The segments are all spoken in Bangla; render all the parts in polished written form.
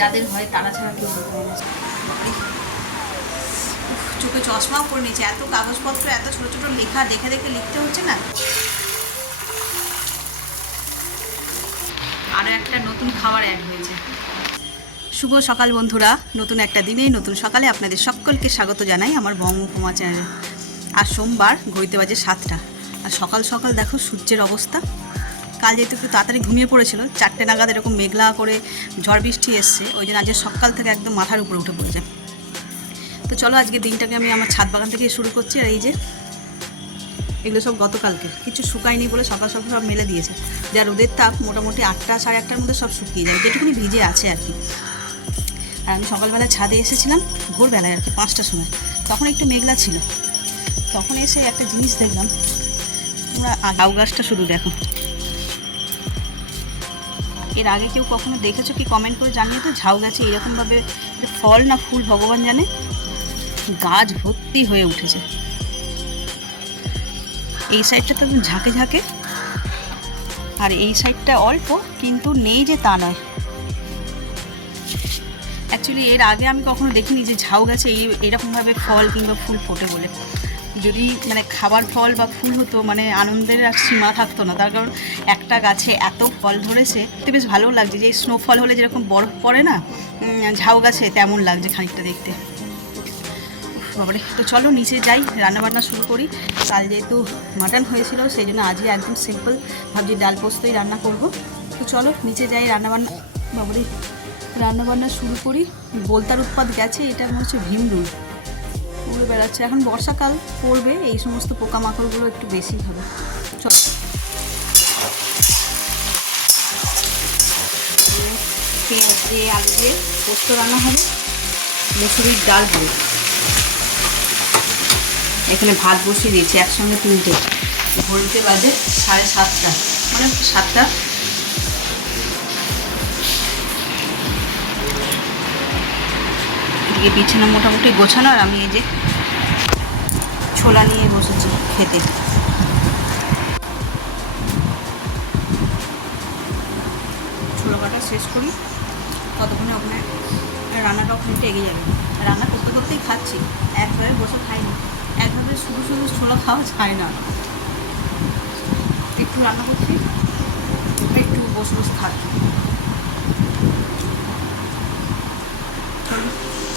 যাদের হয় তারা ছাড়া কেউ বলতে পারে না। চোখে চশমাও করে নিয়েছে, এত কাগজপত্র, এত ছোটো ছোটো লেখা দেখে দেখে লিখতে হচ্ছে না। আরও একটা নতুন খাবার অ্যাড হয়েছে। শুভ সকাল বন্ধুরা, নতুন একটা দিনেই নতুন সকালে আপনাদের সকলকে স্বাগত জানাই আমার বঙ্গকুমা চ্যানেলে। আর সোমবার, ঘড়িতে বাজে 7টা, আর সকাল সকাল দেখো সূর্যের অবস্থা। কাল যেহেতু একটু তাড়াতাড়ি ঘুমিয়ে পড়েছিল, 4টে নাগাদ এরকম মেঘলা করে ঝড় বৃষ্টি এসছে, ওই জন্য আজকে সকাল থেকে একদম মাথার উপরে উঠে পড়েছে। তো চলো আজকে দিনটাকে আমি আমার ছাদ বাগান থেকে শুরু করছি। আর এই যে এগুলো সব গতকালকে, কিছু শুকায়নি বলে সকাল সকাল সব মেলে দিয়েছে। যা রোদের তাপ, মোটামুটি 8টা সাড়ে 8টার মধ্যে সব শুকিয়ে যায়, যেটুকুনি ভিজে আছে আর কি। আর আমি সকালবেলা ছাদে এসেছিলাম ভোরবেলায় আর কি, 5টার সময়, তখন একটু মেঘলা ছিল। তখন এসে একটা জিনিস দেখলাম, তোমরা লাউ গাছটা শুধু দেখো। এর আগে কেউ কখনো দেখেছো কি কমেন্ট করে জানিয়ে তো, ঝাউ গাছে এরকমভাবে ফল না ফুল ভগবান জানে, গাছ ভর্তি হয়ে উঠেছে। এই সাইডটা তো ঝাঁকে ঝাঁকে, আর এই সাইডটা অল্প, কিন্তু নেই যে তা নয়। অ্যাকচুয়ালি এর আগে আমি কখনো দেখিনি যে ঝাউ গাছে এইরকমভাবে ফল কিংবা ফুল ফোটে বলে। যদি মানে খাবার ফল বা ফুল হতো, মানে আনন্দের আর সীমা থাকতো না। তার কারণ একটা গাছে এত ফল ধরেছে, তো বেশ ভালো লাগছে। যে স্নোফল হলে যেরকম বরফ পড়ে না, ঝাউ গাছে তেমন লাগছে খানিকটা দেখতে। বাবারে, তো চলো নিচে যাই, রান্নাবান্না শুরু করি। কাল যেহেতু মাটন হয়েছিল, সেই জন্য আজকে একদম সিম্পল ভাবছি ডাল পোস্তই রান্না করব। তো চলো নিচে যাই, রান্নাবান্না শুরু করি। বোলতার উৎপাত গেছে, এটা মনে হচ্ছে ভিমরুল উড়ে বেড়াচ্ছে। এখন বর্ষাকাল পড়বে, এই সমস্ত পোকামাকড়গুলো একটু বেশি হবে। চলো পেঁয়াজ দিয়ে আলু দিয়ে পোস্ত রান্না হবে, মুসুরির ডাল হবে। এখানে ভাত বসিয়ে দিয়েছি একসঙ্গে 3টে। ঘড়িতে বাজে 7:30, মানে 7টা। এদিকে বিছানা মোটামুটি গোছানো, আর আমি এই যে ছোলা নিয়ে বসেছি খেতে। ছোলা কাটা শেষ করি, ততক্ষণে ওখানে রান্নাটাও খানিকটা এগিয়ে যাবে। রান্না করতে করতেই খাচ্ছি, একবারে বসে খাইনি। একভাবে শুধু শুধু ছোলা খাওয়া যায় না। একটু রান্না করছি, একটু বসে বসে খাচ্ছি।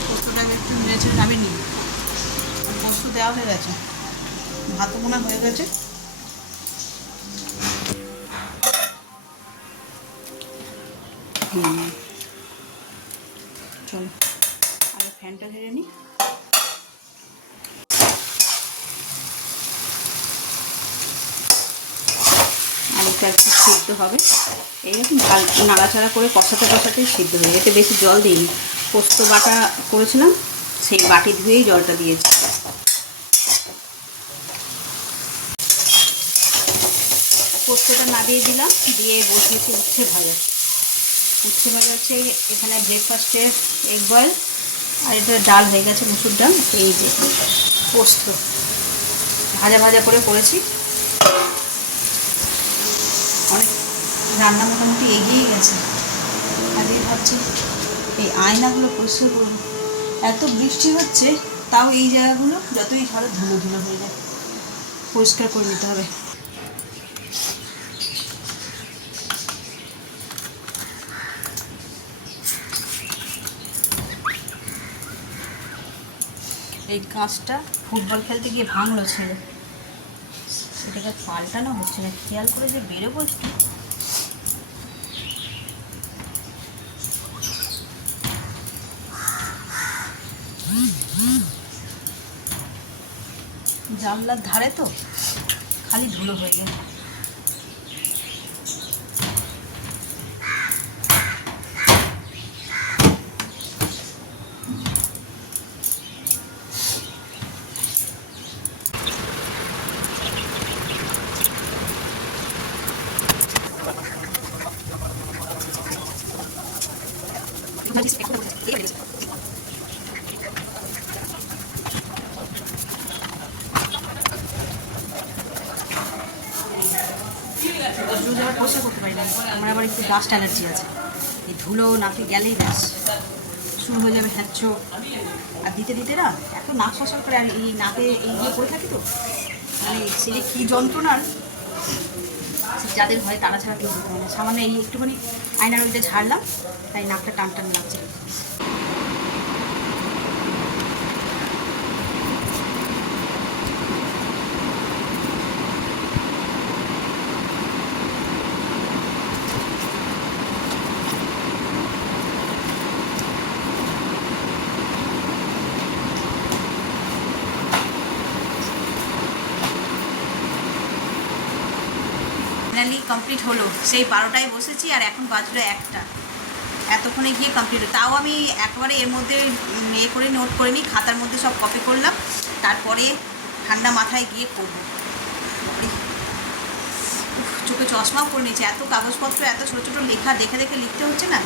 পোস্তটা একটু নেড়েছে, নামিয়ে নিই। পোস্ত দেওয়া হয়ে গেছে, ভাতও মনে হয়ে গেছে। চলো আগে ফ্যানটা ঝেড়ে নিই। আলুটা একটু সিদ্ধ হবে, এইরকম নাড়াচাড়া করে কষাতেই সিদ্ধ হয়ে যায়। এতে বেশি জল দিইনি, পোস্ত বাটা করেছিলাম সেই বাটি ধুয়েই জলটা দিয়েছি। পোস্তটা নাড়িয়ে দিলাম, দিয়ে বসিয়েছি উচ্ছে ভাজা। উচ্ছে ভাজা হচ্ছে এখানে ব্রেকফাস্টে এগ বয়েল, আর এটা ডাল হয়ে গেছে, মুসুর ডাল। এই যে পোস্ত ভাজা ভাজা করে করেছি। অনেক রান্না মোটামুটি এগিয়ে গেছে। আগে ভাবছি এই আয়নাগুলো পরিষ্কার করব, এত বৃষ্টি হচ্ছে, তাও এই জায়গাগুলো যতই ঝড়ে ধুলো ধুলো হয়ে যায়, পরিষ্কার করে নিতে হবে। এই কাঁচটা ফুটবল খেলতে গিয়ে ভাঙলো ছেলে, এটাকে পাল্টানো হচ্ছে না, খেয়াল করে যে বেরোবো একটু। জানলার ধারে তো খালি ধুলো হয়ে গেল। রোজ আবার পোষা করতে পারি না, আমার আবার একটু ডাস্ট অ্যালার্জি আছে। এই ধুলো নাকে গেলেই ব্যাস শুরু হয়ে যাবে হ্যাঁচো। আর দিতে দিতে না এত নাক শাসন করে, আর এই নাকে এই ইয়ে করে থাকি তো, মানে সে যে কী যন্ত্রণার, যাদের হয় তারা ছাড়া কেউ বুঝতে পারে না। সামান্য এই একটুখানি আয়নার ওইটা ঝাড়লাম, তাই নাকটা টান টান লাগছে। ফাইনালি কমপ্লিট হলো। সেই 12টায় বসেছি আর এখন বাজলো 1টা। এতক্ষণে গিয়ে কমপ্লিট হলো। তাও আমি একবারে এর মধ্যে ইয়ে করে নোট করে নিই, খাতার মধ্যে সব কপি করলাম, তারপরে ঠান্ডা মাথায় গিয়ে করবো। চোখে চশমাও করে নিয়েছে, এত কাগজপত্র, এত ছোটো ছোটো লেখা দেখে দেখে লিখতে হচ্ছে না।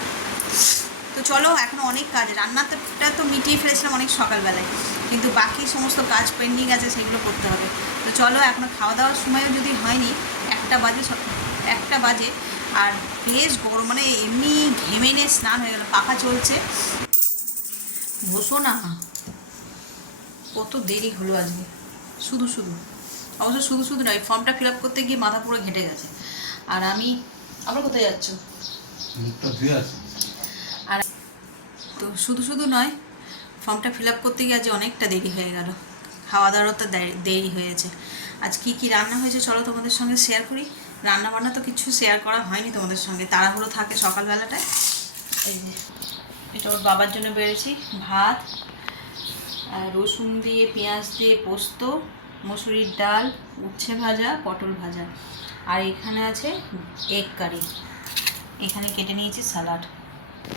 তো চলো, এখনও অনেক কাজ। রান্নাটা তো মিটিয়ে ফেলেছিলাম অনেক সকালবেলায়, কিন্তু বাকি সমস্ত কাজ পেন্ডিং আছে, সেগুলো করতে হবে। তো চলো, এখনও খাওয়া দাওয়ার সময়ও যদি হয়নি, 1টা বাজে, 1টা বাজে, আর বেশ গরম, মানে এমনি ঘেমে নিয়ে স্নান হয়ে গেল, পাখা চলছে। বসো না, কত দেরি হলো আজকে। শুধু অবশ্য শুধু নয়, ফর্মটা ফিল আপ করতে গিয়ে মাথা পুরো ঘেটে গেছে। আর আমি আবার কোথায় যাচ্ছ? আর তো শুধু নয়, ফর্মটা ফিল আপ করতে গিয়ে আজ অনেকটা দেরি হয়ে গেল, খাওয়া দাওয়ারও তো দেরি হয়েছে। আজ কি রান্না হয়েছে চলো তোমাদের সঙ্গে শেয়ার করি। রান্না বান্না তো কিছু শেয়ার করা হয়নি তোমাদের সঙ্গে, তাড়াহুড়ো থাকে সকালবেলাটায়। এই যে এটা ওর বাবার জন্য বেড়েছি, ভাত, রসুন দিয়ে পেঁয়াজ দিয়ে পোস্ত, মসুরির ডাল, উচ্ছে ভাজা, পটল ভাজা, আর এখানে আছে এগ কারি। এখানে কেটে নিয়েছি স্যালাড।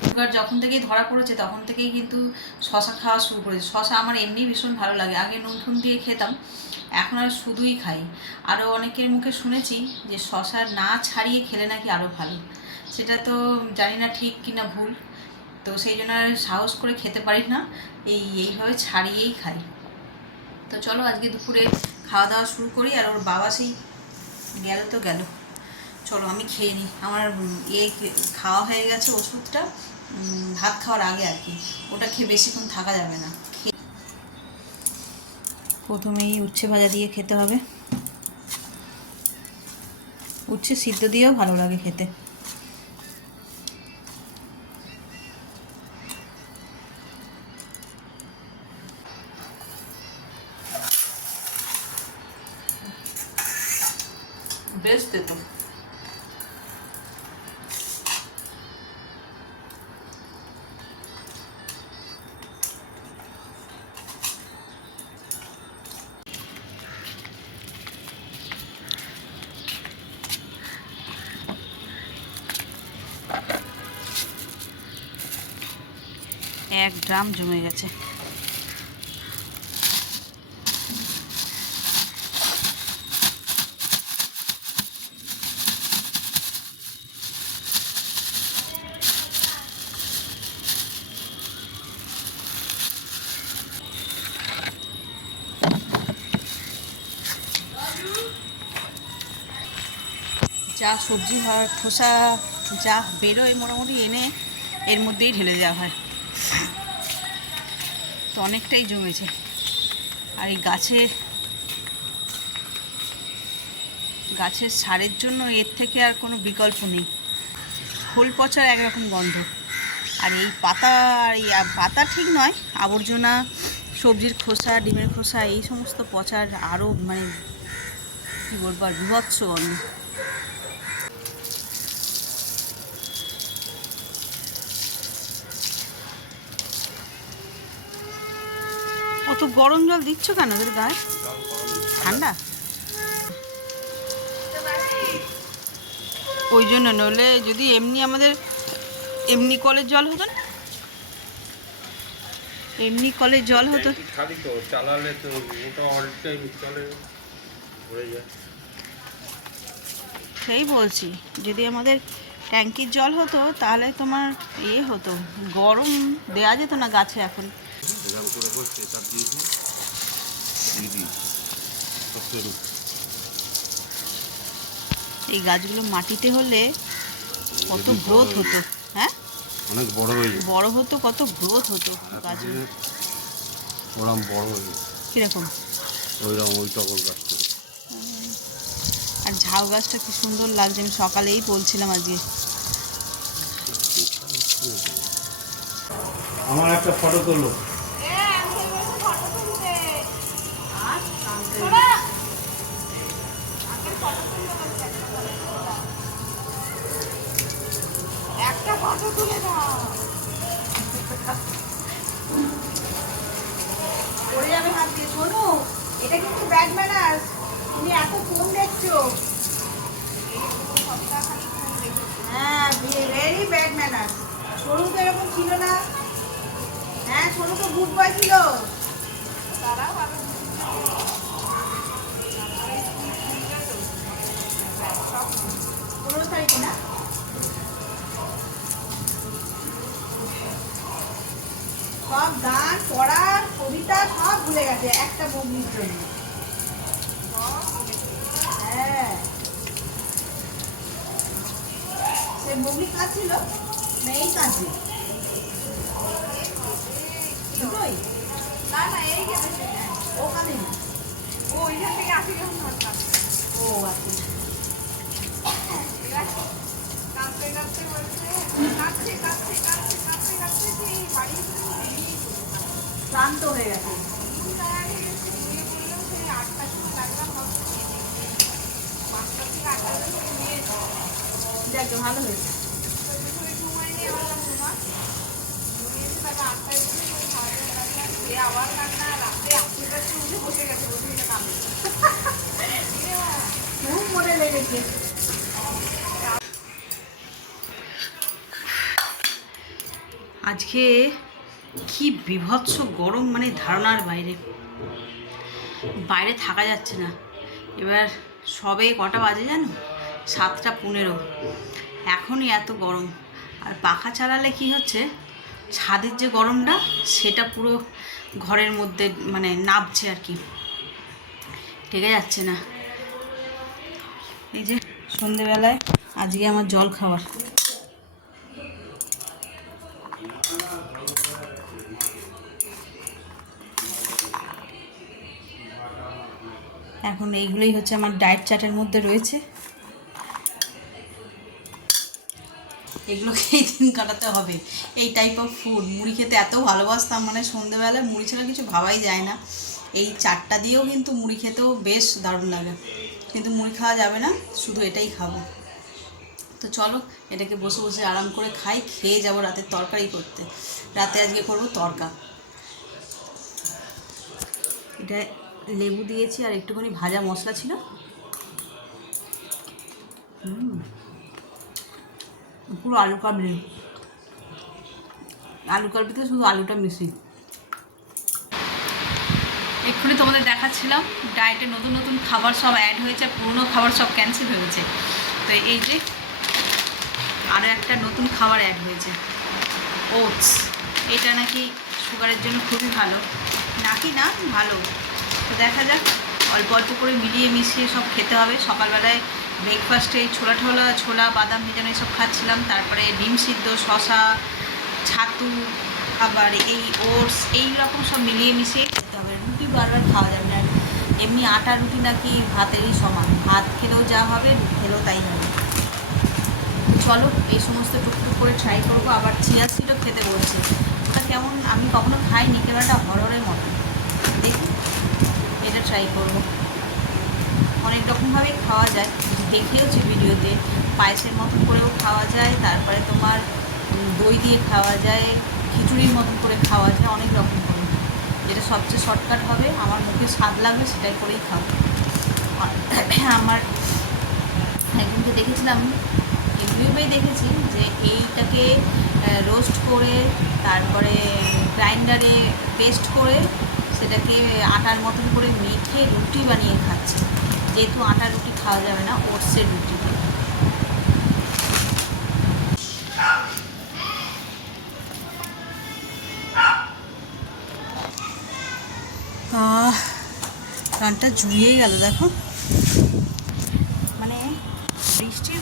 সুগার যখন থেকেই ধরা পড়েছে তখন থেকেই কিন্তু শশা খাওয়া শুরু করেছে। শশা আমার এমনি ভীষণ ভালো লাগে, আগে নুন টুন দিয়ে খেতাম, এখন আর শুধুই খাই। আরও অনেকের মুখে শুনেছি যে শশা না ছাড়িয়ে খেলে নাকি আরও ভালো। সেটা তো জানি না ঠিক কি না ভুল, তো সেই জন্য আর সাহস করে খেতে পারি না, এইভাবে ছাড়িয়েই খাই। তো চলো আজকে দুপুরে খাওয়া দাওয়া শুরু করি। আর ওর বাবা সেই গেল তো গেল, চলো আমি খেয়ে নিই। আমার খাওয়া হয়ে গেছে ওষুধটা, ভাত খাওয়ার আগে আর কি, ওটা খেয়ে বেশিক্ষণ থাকা যাবে না। প্রথমেই উচ্ছে ভাজা দিয়ে খেতে হবে, উচ্ছে সিদ্ধ দিয়েও ভালো লাগে খেতে। বেশ তেতো। এক ড্রাম জমে গেছে। যা সবজি হয় খোসা যা বেরোয় মোটামুটি এনে এর মধ্যেই ঢেলে দেওয়া হয়, তো অনেকটাই জমেছে। আর এই গাছের সারের জন্য এর থেকে আর কোনো বিকল্প নেই। খোল পচার একরকম গন্ধ, আর এই পাতা, আর এই পাতা ঠিক নয়, আবর্জনা, সবজির খোসা, ডিমের খোসা, এই সমস্ত পচার আরও মানে কী বলবো, আর বিভৎস গন্ধ। অত গরম জল দিচ্ছ কেন তোর গায়ে? ঠান্ডা ওই জন্য, নইলে যদি এমনি আমাদের এমনি কলের জল হতো না, এমনি কলের জল হতো, চালালে তো ওটা অল টাইম চলে, হয়ে যায়। সেই বলছি, যদি আমাদের ট্যাঙ্কির জল হতো তাহলে তোমার হতো, গরম দেওয়া যেত না গাছে। এখন এই গাছগুলো মাটিতে হলে কত গ্রোথ হতো। হ্যাঁ, অনেক বড় হয়েছে। বড় হতো, কত গ্রোথ হতো গাছের। ওরকম বড় হয়েছে কিরকম ওইরকম ওই টগর গাছ থেকে। আর ঝাউ গাছটা কি সুন্দর লাগছে, আমি সকালেই বলছিলাম আজকে। আমার একটা ফটো তোলো। একটা ফটো তুলে দাও। পড়ে যাবে হাত দিয়ে। শোনো, এটা কিন্তু ব্যাড ম্যানার্স। তুমি এত ফোন দেখছো। হ্যাঁ, ভেরি ব্যাড ম্যানার্স। সরু তো এরকম ছিল না। হ্যাঁ, সরু তো গুড বয় ছিল। তারাও আরো 15 তারিখে না? সব গান পড়া কবিতা সব ভুলে গেছে একটা বগলির জন্য। হ্যাঁ, সে বগলি কাঁদছিল না, এই কাঁদছে দুটোই? না না, এই গেছে। ও কাঁদে না, ও ওইখান থেকে আসি যখন ধরতাম। ও আচ্ছা, কাঁদতে কাঁদতে বলছে, কাঁদছে কাঁদছে কাঁদছে কাঁদতে কাঁদতে সেই বাড়ি ক্লান্ত হয়ে গেছে। সেই 8টার সময় লাগলাম, পাঁচটা থেকে 8টার সময় নিয়ে দেখ ভালো হয়েছে। সময় নিয়ে বললাম তোমার নিয়ে এসে তারপর 8টায় উঠে ওই খাওয়া দাওয়া লাগলাম, সে আবার কান্না। রাত্রে 8টার কাছে উঠে বসে গেছে, বসে গেছে কাঁদে। খুব মনে লেগেছে। আজকে কি বিভৎস গরম, মানে ধারণার বাইরে। বাইরে থাকা যাচ্ছে না। এবার সবে কটা বাজে জানো? 7:15। এখনই এত গরম। আর পাখা চালালে কি হচ্ছে, ছাদের যে গরমটা সেটা পুরো ঘরের মধ্যে মানে নাবছে আর কি, টেকে যাচ্ছে না। এই যে সন্ধেবেলায় আজকে আমার জল খাবার। এখন এইগুলোই হচ্ছে আমার ডায়েট চার্টের মধ্যে রয়েছে। এগুলোকেই দিন কাটাতে হবে, এই টাইপ অফ ফুড। মুড়ি খেতে এত ভালোবাসতাম, মানে সন্ধেবেলায় মুড়ি ছাড়া কিছু ভাবাই যায় না। এই চারটা দিয়েও কিন্তু মুড়ি খেতেও বেশ দারুণ লাগে, কিন্তু মুড়ি খাওয়া যাবে না, শুধু এটাই খাবো। তো চলো এটাকে বসে বসে আরাম করে খাই, খেয়ে যাবো রাতের তরকারি করতে। রাতে আজকে করবো তরকা। এটা লেবু দিয়েছি আর একটুখানি ভাজা মশলা ছিল। পুরো আলু কাবলি, আলু কাবলিতে শুধু আলুটা মিশি। এক্ষুনি তোমাদের দেখাচ্ছিলাম ডায়েটে নতুন নতুন খাবার সব অ্যাড হয়েছে, পুরনো খাবার সব ক্যান্সেল হয়েছে। তো এই যে আরও একটা নতুন খাবার অ্যাড হয়েছে, ওটস। এটা নাকি সুগারের জন্য খুবই ভালো, নাকি না ভালো। তো দেখা যাক, অল্প অল্প করে মিলিয়ে মিশিয়ে সব খেতে হবে। সকালবেলায় ব্রেকফাস্টে ছোলা বাদাম ভেজানো এসব খাচ্ছিলাম, তারপরে ডিম সিদ্ধ, শশা, ছাতু, আবার এই ওটস, এই রকম সব মিলিয়ে মিশিয়ে খেতে হবে। রুটি বারবার খাওয়া যাবে না। এমনি আটা রুটি নাকি ভাতেরই সমান, ভাত খেলেও যা হবে রুটি খেলেও তাই হবে। চলো এই সমস্ত টুকটুক করে ট্রাই করবো। আবার চিয়া সিডও খেতে বলছে, ওটা কেমন আমি কখনো খাইনি, কেমনটা হররের মতো। দেখি এটা ট্রাই করবো। অনেক রকমভাবেই খাওয়া যায়, দেখিয়েওছি ভিডিওতে। পায়েসের মতন করেও খাওয়া যায়, তারপরে তোমার দই দিয়ে খাওয়া যায়, খিচুড়ির মতন করে খাওয়া যায়, অনেক রকম করে। যেটা সবচেয়ে শর্টকাট হবে, আমার মুখে স্বাদ লাগবে সেটাই করেই খাবো। আমার একজনকে দেখেছিলাম, ইউটিউবেই দেখেছি যে এইটাকে রোস্ট করে তারপরে গ্রাইন্ডারে পেস্ট করে সেটাকে আটার মতন করে মেখে রুটি বানিয়ে খাচ্ছে। যেহেতু আটার রুটি খাওয়া যাবে না, ওটসের রুটি। কানটা জুড়িয়েই গেল দেখো, মানে বৃষ্টির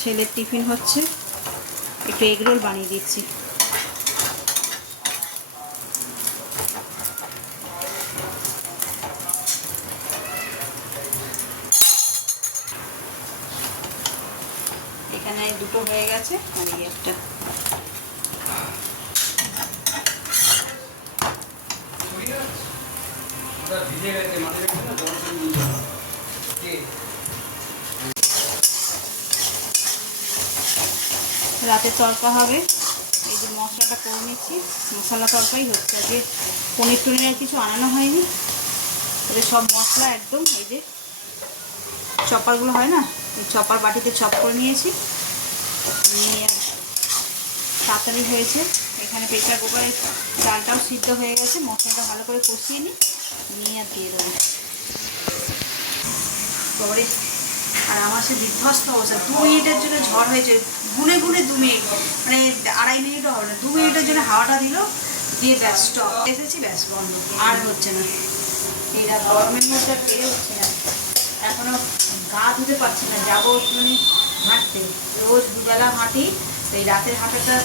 ছেলের টিফিন হচ্ছে, একটু এগরোল বানিয়ে দিচ্ছি। এখানে দুটো হয়ে গেছে আর এই একটা। রাতে তরকা হবে, এই যে মশলাটা করে নিচ্ছি, মশলা তরকাই হচ্ছে। আজকে পনির টনির আর কিছু আনানো হয়নি, তবে সব মশলা একদম এই যে চপারগুলো হয় না, এই চপার বাটিতে চপ করে নিয়েছি, নিয়ে তাড়াতাড়ি হয়েছে। এখানে প্রেসার কুকারে ডালটাও সিদ্ধ হয়ে গেছে, মশলাটা ভালো করে কষিয়ে নিয়ে আর দিয়ে দেবো। পরে আর আমার সে বিধ্বস্ত অবস্থা, 2 মিনিটের জন্য ঝড় হয়েছে, গুনে গুনে 2 মিনিট, মানে 2.5 মিনিটও হবে না, 2 মিনিটের জন্য হাওয়াটা দিল, দিয়ে ব্যাস স্টপ, এসেছি ব্যাস বন্ধ, আর হচ্ছে না। এই গরমের মধ্যে আর পেরে হচ্ছে না, এখনও গা ধুতে পারছি না। যাবো একটুখানি হাঁটতে, রোজ দুবেলা হাঁটি, এই রাতের হাঁটাটা,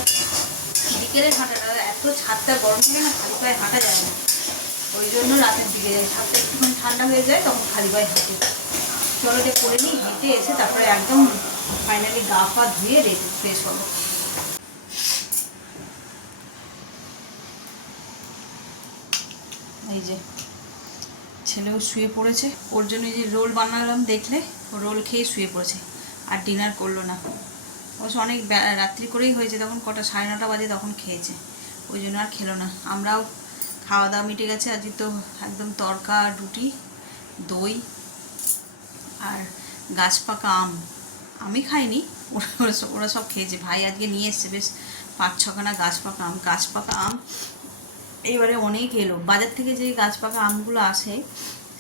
বিকেলের হাঁটাটা, এত ছাদটা গরম থাকে না, খালি পায়ে হাঁটা যায় না, ওই জন্য রাতের দিকে যাই, ছাদটা একটুখানি ঠান্ডা হয়ে যায় তখন খালি পায়ে হাঁটি। চলো যে করে নিই, হেঁটে এসে তারপরে একদম ফাইনালি গা পা ধুয়ে রেডি ফ্রেশ হবো। এই যে ছেলেও শুয়ে পড়েছে, ওর জন্য এই যে রোল বানালাম দেখলে, ও রোল খেয়ে শুয়ে পড়েছে, আর ডিনার করলো না। অবশ্য অনেক রাত্রি করেই হয়েছে, তখন কটা 9:30 বাজে তখন খেয়েছে, ওই জন্য আর খেলো না। আমরাও খাওয়া দাওয়া মিটে গেছে, আজকে তো একদম তরকা, রুটি, দই আর গাছ পাকা আম। আমি খাইনি, ওরা সব খেয়েছে। ভাই আজকে নিয়ে এসছে বেশ 5-6খানা গাছ পাকা আম। গাছ পাকা আম এবারে অনেক এলো, বাজার থেকে যে গাছ পাকা আমগুলো আসে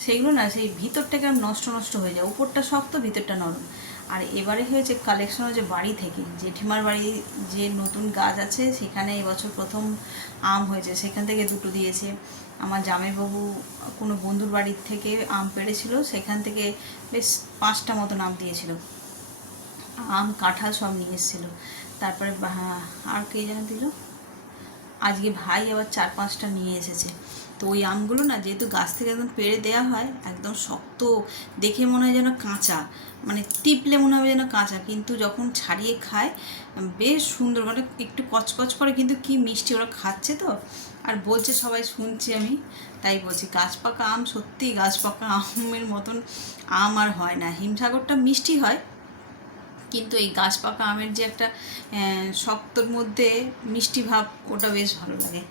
সেইগুলো না, সেই ভিতরটা কেমন নষ্ট নষ্ট হয়ে যায়, উপরটা শক্ত ভিতরটা নরম। আর এবারে হয়েছে কালেকশন হয়েছে বাড়ি থেকে, জেঠিমার বাড়ি যে নতুন গাছ আছে সেখানে এবছর প্রথম আম হয়েছে, সেখান থেকে 2টো দিয়েছে। আমার জামাইবাবু কোনো বন্ধুর বাড়ির থেকে আম পেড়েছিল, সেখান থেকে বেশ 5টা মতন আম দিয়েছিল। আম কাঁঠাল সব নিয়ে এসেছিলো। তারপরে আর কে যেন দিল, আজকে ভাই আবার 4-5টা নিয়ে এসেছে। তো ওই আমগুলো না যেহেতু গাছ থেকে একদম পেড়ে দেওয়া হয়, একদম শক্ত, দেখে মনে হয় যেন কাঁচা, মানে টিপলে মনে হবে যেন কাঁচা, কিন্তু যখন ছাড়িয়ে খায় বেশ সুন্দর, মানে একটু কচকচ করে, কিন্তু কি মিষ্টি। ওরা খাচ্ছে তো আর বলছে, সবাই শুনছি আমি, তাই বলছি গাছ পাকা আম সত্যি গাছ পাকা আমের মতন আম আর হয় না। হিমসাগরটা মিষ্টি হয়, কিন্তু এই গাছ পাকা আমের যে একটা শক্তর মধ্যে মিষ্টি ভাব, ওটা বেশ ভালো লাগে।